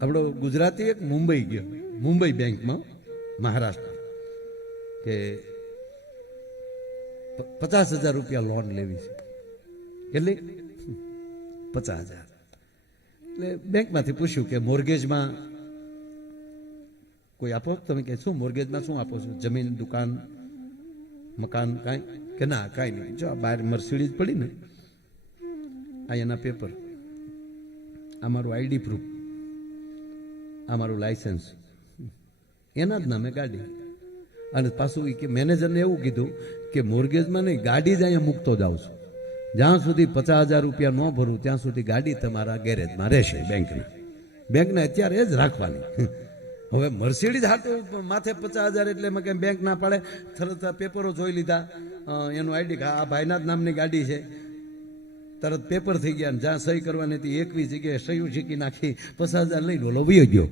આપણો ગુજરાતી એક મુંબઈ ગયો, મુંબઈ બેંકમાં મહારાષ્ટ્ર, કે 50,000 રૂપિયા લોન લેવી છે. કેટલી? 50,000. એટલે બેંકમાંથી પૂછ્યું કે મોર્ગેજમાં કોઈ આપો? તમે કે શું મોર્ગેજમાં શું આપો છો? જમીન, દુકાન, મકાન કાંઈ? કે ના કાંઈ નહીં. જો આ બહાર મર્સિડીઝ પડી ને, આ એના પેપર, આ મારું આઈડી પ્રૂફ, આ મારું લાયસન્સ, એના જ નામે ગાડી. અને પાછું કે મેનેજરને એવું કીધું કે મોર્ગેજમાં નહીં, ગાડી જ અહીંયા મૂકતો જાઉં છું. જ્યાં સુધી 50,000 રૂપિયા ન ભરું ત્યાં સુધી ગાડી તમારા ગેરેજમાં રહેશે. બેંકને અત્યારે જ રાખવાની. હવે મર્સિડીઝ હાટું માથે 50,000 એટલે એમાં કંઈ બેંક ના પાડે. તરત પેપરો જોઈ લીધા, એનું આઈડી, આ ભાઈના જ નામની ગાડી છે. તરત પેપર થઈ ગયા. જ્યાં સહી કરવાની હતી 21 જગ્યાએ સહી શીખી નાખી. 50,000 લઈને ઓલો વયો ગયો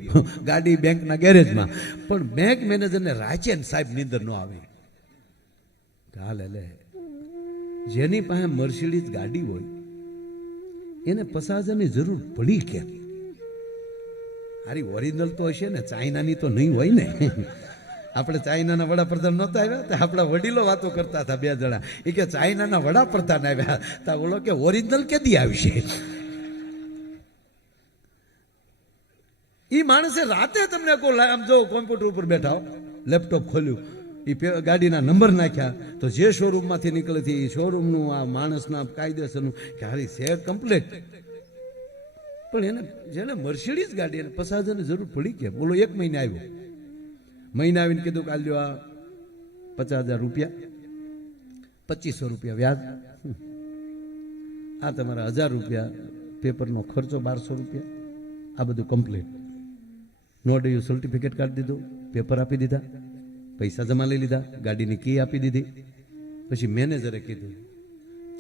ગાડી બેંકના ગેરેજમાં. પણ બેંક મેનેજરને રાચે સાહેબ નીંદર ન આવી. હાલે લે, જેની પાસે મર્સિડીઝ ગાડી હોય એને 50,000ની જરૂર પડી કેમ? હારી ઓરિજિનલ તો હશે ને, ચાઇનાની તો નહીં હોય ને. આપણે ચાઇનાના વડાપ્રધાન નહોતા આવ્યા તો આપણા વડીલો વાતો કરતા હતા, 2 જણા. એ કે ચાઇનાના વડાપ્રધાન આવ્યા તા, બોલો કે ઓરિજિનલ કેદી આવશે? એ માણસે રાતે તમને આમ જો કોમ્પ્યુટર ઉપર બેઠા, લેપટોપ ખોલ્યું, એ ગાડીના નંબર નાખ્યા તો જે શોરૂમમાંથી નીકળેથી એ શોરૂમનું, આ માણસના કાયદેસરનું કે હારી છે કમ્પ્લીટ. પણ એને જેને મર્સિડીઝ ગાડી એને 50,000ની જરૂર પડી કે? બોલો 1 મહિને આવ્યો. મહિને આવીને કીધું કે આલ્યો આ 50,000 રૂપિયા, 2500 રૂપિયા વ્યાજ, આ તમારા 1,000 રૂપિયા પેપરનો ખર્ચો, 1200 રૂપિયા, આ બધું કમ્પ્લીટ. નો ડ્યુ સર્ટિફિકેટ કાઢી દીધું, પેપર આપી દીધા, પૈસા જમા લઈ લીધા, ગાડીની કી આપી દીધી. પછી મેનેજરે કીધું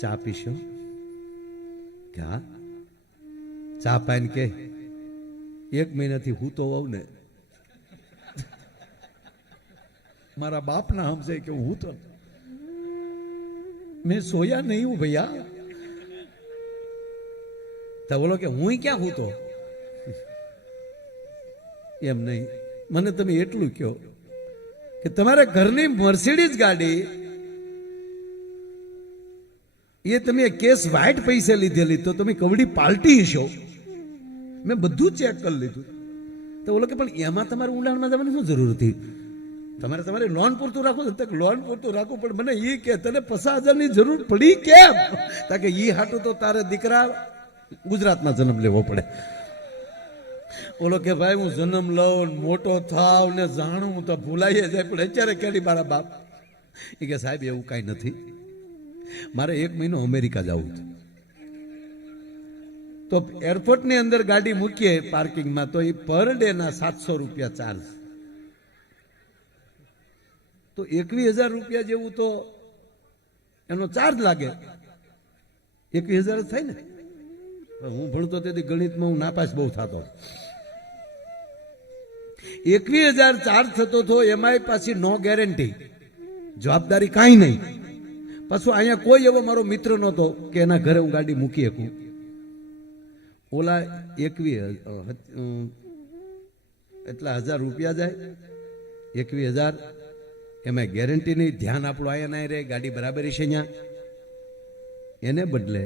ચા પીશો? કે હા. ચા પાઈને કે 1 મહિનાથી હું તો હોઉં ને, મારા બાપના સમજે કે હું તો મેં સોયા નહીં હું ભૈયા. તો બોલો કે હું ક્યાં હું તો એમ નહીં. મને તમે એટલું કહો કે તમારા ઘરની મર્સિડીઝ ગાડી એ તમે કેસ વ્હાઇટ પૈસે લીધેલી તો તમે કવડી પાલટી હશો. મેં બધું ચેક કરી લીધું. તો બોલો કે પણ એમાં તમારે ઊંડાણમાં જવાની શું જરૂર હતી? તમારે લોન પૂરતું રાખવું છે? લોન પૂરતું રાખવું, પણ મને એ કે તને 50,000ની જરૂર પડી કેમ? કે ઈ હાટું તો તારે દીકરા ગુજરાતમાં જન્મ લેવો પડે. બોલો કે ભાઈ હું જન્મ લઉં, મોટો થાવ ને જાણું તો ભૂલાઈ જાય, પણ અત્યારે કેડી મારા બાપ. એ કે સાહેબ એવું કાંઈ નથી, મારે 1 મહિનો અમેરિકા જવું છે. તો એરપોર્ટની અંદર ગાડી મૂકીએ પાર્કિંગમાં તો એ પર ડે ના 700 રૂપિયા ચાર્જ. તો 21,000 રૂપિયા જેવું તો એનો ચાર્જ લાગે. 21,000 જ થાય ને. હું ભણતો તેથી ગણિતમાં હું નાપાસ બહુ થતો. 21,000 ચાર્જ થતો હતો. એમાંય પાછી નો ગેરંટી, જવાબદારી કાંઈ નહીં. પાછું અહીંયા કોઈ એવો મારો મિત્ર નહોતો કે એના ઘરે હું ગાડી મૂકી શકું. ઓલા 21 એટલા 1,000 રૂપિયા જાય, 21,000 એમાં ગેરંટી નહીં. ધ્યાન આપણું અહીંયા ના રહે, ગાડી બરાબર છે અહીંયા. એને બદલે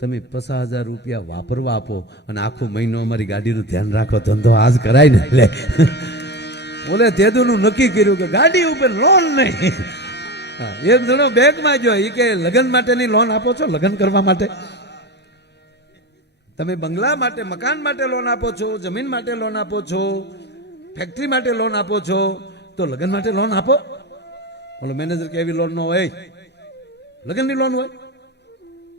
તમે 50,000 રૂપિયા વાપરવા આપો અને આખો મહિનો અમારી ગાડીનું ધ્યાન રાખો, ધંધો આજ કરાય ને. લે બોલે તેદુનું નક્કી કર્યું કે ગાડી ઉપર લોન નહીં. એક જણો બેંકમાં જો એ કે લગ્ન માટેની લોન આપો છો? લગ્ન કરવા માટે તમે બંગલા માટે, મકાન માટે લોન આપો છો, જમીન માટે લોન આપો છો, ફેક્ટરી માટે લોન આપો છો, તો લગ્ન માટે લોન આપો. બોલો મેનેજર કે એવી લોન ન હોય, લગ્નની લોન હોય.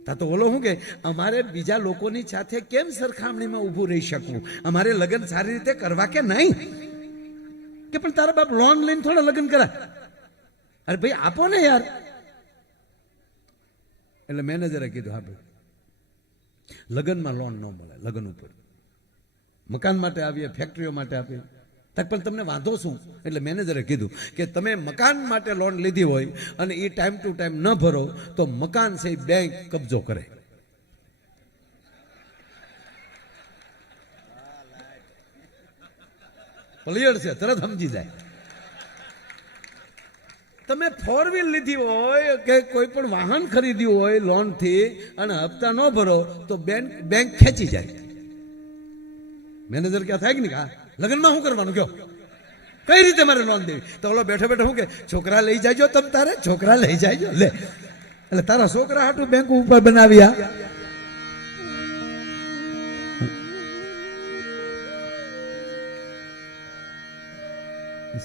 તા તો બોલો શું કે અમારે બીજા લોકોની સાથે કેમ સરખામણીમાં ઊભું રહી શકવું? અમારે લગ્ન સારી રીતે કરવા કે નહીં? કે પણ તારા બાપ લોન લઈને થોડા લગ્ન કરા? અરે ભાઈ આપો ને યાર. એટલે મેનેજરે કીધું હા ભાઈ લગ્નમાં લોન ન મળે. લગ્ન ઉપર, મકાન માટે આવીએ, ફેક્ટરીઓ માટે આપીએ. પણ તમને વાંધો શું? એટલે મેનેજરે કીધું કે તમે મકાન માટે લોન લીધી હોય અને એ ટાઈમ ટુ ટાઈમ ન ભરો તો મકાન છે બેંક કબજો કરે. પલિયડ છે તરત સમજી જાય. તમે 4 વ્હીલ લીધી હોય કે કોઈ પણ વાહન ખરીદ્યું હોય લોન થી અને હપ્તા ન ભરો તો બેંક ખેંચી જાય. મેનેજર ક્યાં થાય કે નહીં, લગ્નમાં શું કરવાનું કયો, કઈ રીતે મારે લોન દેવી? તો ઓલો બેઠો બેઠો શું કે છોકરા લઈ જાયજો, તમ તારે છોકરા લઈ જાયજો. લે એટલે તારા છોકરા હાટું બેંક ઉપર બનાવ્યા.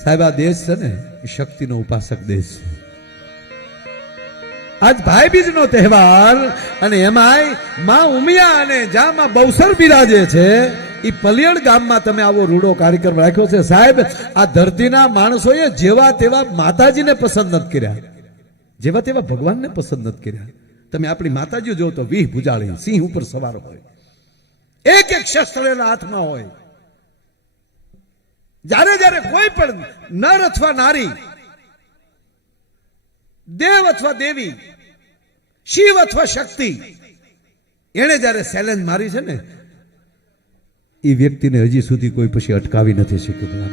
સાહેબ આ દેશ છે ને એ શક્તિનો ઉપાસક દેશ છે. આજ ભાઈ બીજ નો તહેવાર અને એમાંય માં ઉમિયા અને જ્યાં માં બહુસર બિરાજે છે એ પલિયડ ગામમાં તમે આવો રૂડો કાર્યક્રમ રાખ્યો છે. સાહેબ આ ધરતીના માણસોએ જેવા તેવા માતાજીને પસંદ નથી કર્યા, જેવા તેવા ભગવાનને પસંદ નથી કર્યા. તમે આપણી માતાજીઓ જો તો 20 ભુજાળી સિંહ ઉપર સવાર હોય, એક એક શસ્ત્ર એના હાથમાં હોય. જ્યારે જ્યારે કોઈ પણ નર અથવા નારી, દેવ અથવા દેવી, શિવ અથવા શક્તિ, એને જ્યારે ચેલેન્જ મારી છે ને એ વ્યક્તિને હજી સુધી કોઈ પછી અટકાવી નથી શક્યું.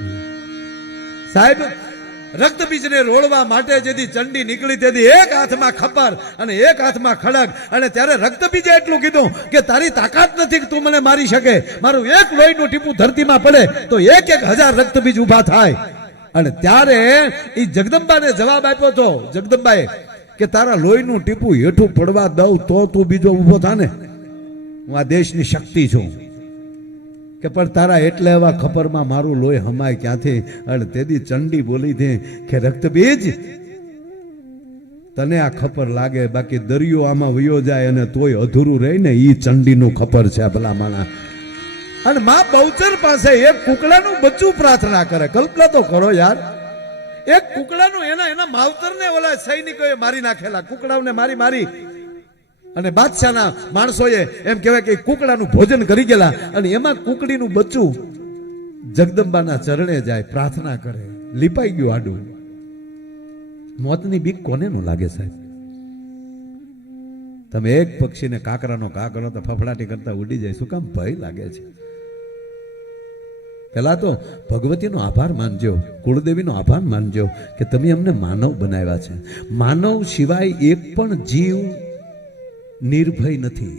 સાહેબ રક્તબીજને રોળવા માટે જેથી ચંડી નીકળી તેથી એક હાથમાં ખપર અને એક હાથમાં ખડગ, અને ત્યારે રક્તબીજે એટલું કીધું કે તારી તાકાત નથી કે તું મને મારી શકે, મારું એક લોહીનું ટીપું ધરતીમાં પડે તો 1,000 રક્તબીજ ઉભા થાય. અને ત્યારે એ જગદંબાને જવાબ આપ્યો હતો, જગદંબાએ કે તારા લોહીનું ટીપું હેઠું પડવા દઉં તો તું બીજો ઉભો થા ને, હું આ દેશની શક્તિ છું. કે પણ તારા એટલે એવા ખપરમાં મારું લોહી હમાય ક્યાંથી? અને તેથી ચંડી બોલી હતી કે રક્તબીજ તને આ ખપર લાગે, બાકી દરિયો આમાં વયો જાય અને તોય અધૂરું રહે ને, ઈ ચંડીનું ખપર છે ભલા માણા. અને માં બહુચર પાસે એક કુકડાનું બચ્ચું પ્રાર્થના કરે. કલ્પના તો કરો યાર, એક કુકડાનું એના માવતરને ઓલા સૈનિકોએ મારી નાખેલા, કુકડાઓને મારી અને બાદશાહના માણસોએ એમ કહેવાય કે કુકડાનું ભોજન કરી ગયેલા. અને એમાં કુકડીનું બચ્ચું જગદંબાના ચરણે જાય, પ્રાર્થના કરે, લીપાઈ ગયું આડું. મોતની બીક કોને નો લાગે સાહેબ? તમે એક પક્ષીને કાકરાનો કા કરો તો ફફડાટી કરતા ઉડી જાય, શું કામ? ભય લાગે છે. પહેલા તો ભગવતીનો આભાર માનજો, કુળદેવીનો આભાર માનજો કે તમે અમને માનવ બનાવ્યા છે. માનવ સિવાય એક પણ જીવ નિર્ભય નથી.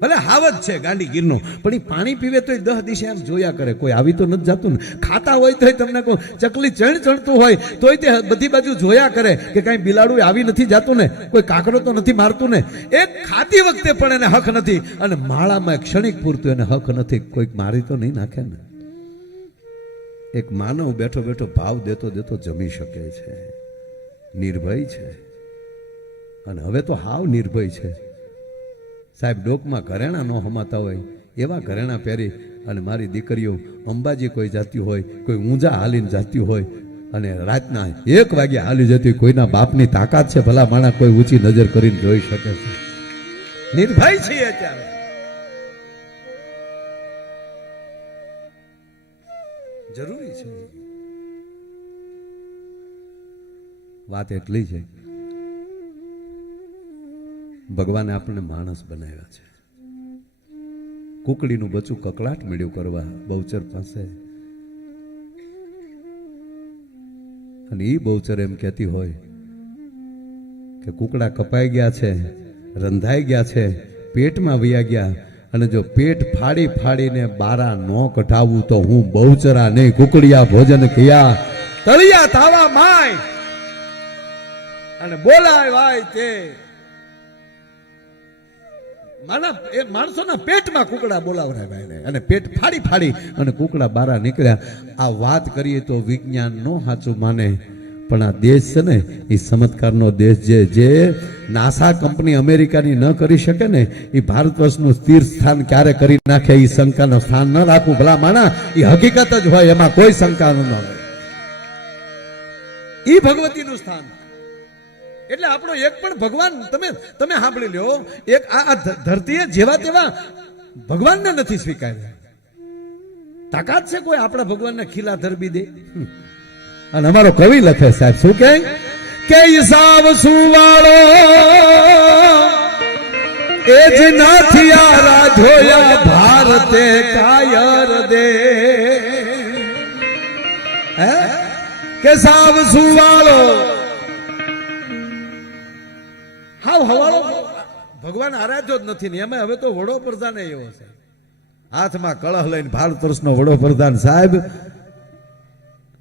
ભલે હાવજ છે ગાંડી ગીરનો, પણ એ પાણી પીવે તો 10 દિશે આમ જોયા કરે, કોઈ આવી તો નથી જતું ને. ખાતા હોય તો તમને કોઈ ચકલી ચણતું હોય તોય તે બધી બાજુ જોયા કરે કે કઈ બિલાડું આવી નથી જતું ને, કોઈ કાકરો તો નથી મારતું ને. એક ખાતી વખતે પણ એને હક નથી, અને માળામાં ક્ષણિક પૂરતું એને હક નથી, કોઈક મારી તો નહીં નાખે ને. એક માનવ બેઠો બેઠો ભાવ દેતો દેતો જમી શકે છે, નિર્ભય છે. અને હવે તો હાવ નિર્ભય છે સાહેબ. ડોકમાં ઘરેણા ન હમાતા હોય એવા ઘરેણા પહેરી અને મારી દીકરીઓ અંબાજી કોઈ જાતી હોય, કોઈ ઊંઝા હાલીને જાતી હોય, અને રાતના 1 વાગ્યા હાલી જતી. કોઈના બાપની તાકાત છે ભલા માણા કોઈ ઊંચી નજર કરીને જોઈ શકે છે? નિર્ભય છીએ અત્યારે. જરૂરી છે. વાત એટલી છે, ભગવાને આપણને માણસ બનાવ્યા છે. કુકડીનું બચ્ચું કકળાટ મળ્યું કરવા બહુચર પાસે, અને એ બહુચર એમ કહેતી હોય કે કુકડા કપાઈ ગયા છે, રંધાઈ ગયા છે, પેટમાં વયા ગયા, અને જો પેટ ફાડી ફાડીને બારા ન કઢાવું તો હું બહુચરા નહીં કુકડિયા ભોજન કિયા તળિયા તાવા માય અને બોલાય વાય તે. માણસોના પેટમાં કુકડા બોલાવરાય અને પેટ ફાડી ફાડી અને કુકડા બારા નીકળ્યા. આ વાત કરીએ તો વિજ્ઞાન નો સાચું માને, પણ આ દેશ છે ને એ ચમત્કારનો દેશ છે. જે નાસા કંપની અમેરિકાની ન કરી શકે ને એ ભારત વર્ષનું સ્થિર સ્થાન ક્યારે કરી નાખે એ શંકાનું સ્થાન ન રાખવું ભલા માણા. એ હકીકત જ હોય, એમાં કોઈ શંકાનું ન હોય. એ ભગવતીનું સ્થાન. એટલે આપણો એક પણ ભગવાન તમે સાંભળી લ્યો, એક આ ધરતીએ જેવા તેવા ભગવાનને નથી સ્વીકાર્યા. તાકાત છે કોઈ આપણા ભગવાનને ખીલા ધરબી દે? અને અમારો કવિ લખે સાહેબ શું કે ઈસાવ સુવાળો એ જ નાથિયા જોયા ભારતે કાયર દે. કે સાવ સુવાળો હાવ હવાળો ભગવાન આરાધ્યો જ નથી ને એમાં હવે તો વડોપ્રધાન એવો છે હાથમાં કળહ લઈને ભારત વર્ષનો વડોપ્રધાન સાહેબ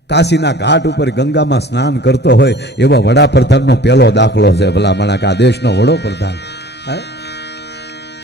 કાશીના ઘાટ ઉપર ગંગામાં સ્નાન કરતો હોય એવા વડાપ્રધાનનો પહેલો દાખલો છે ભલા મણા કે આ દેશનો વડોપ્રધાન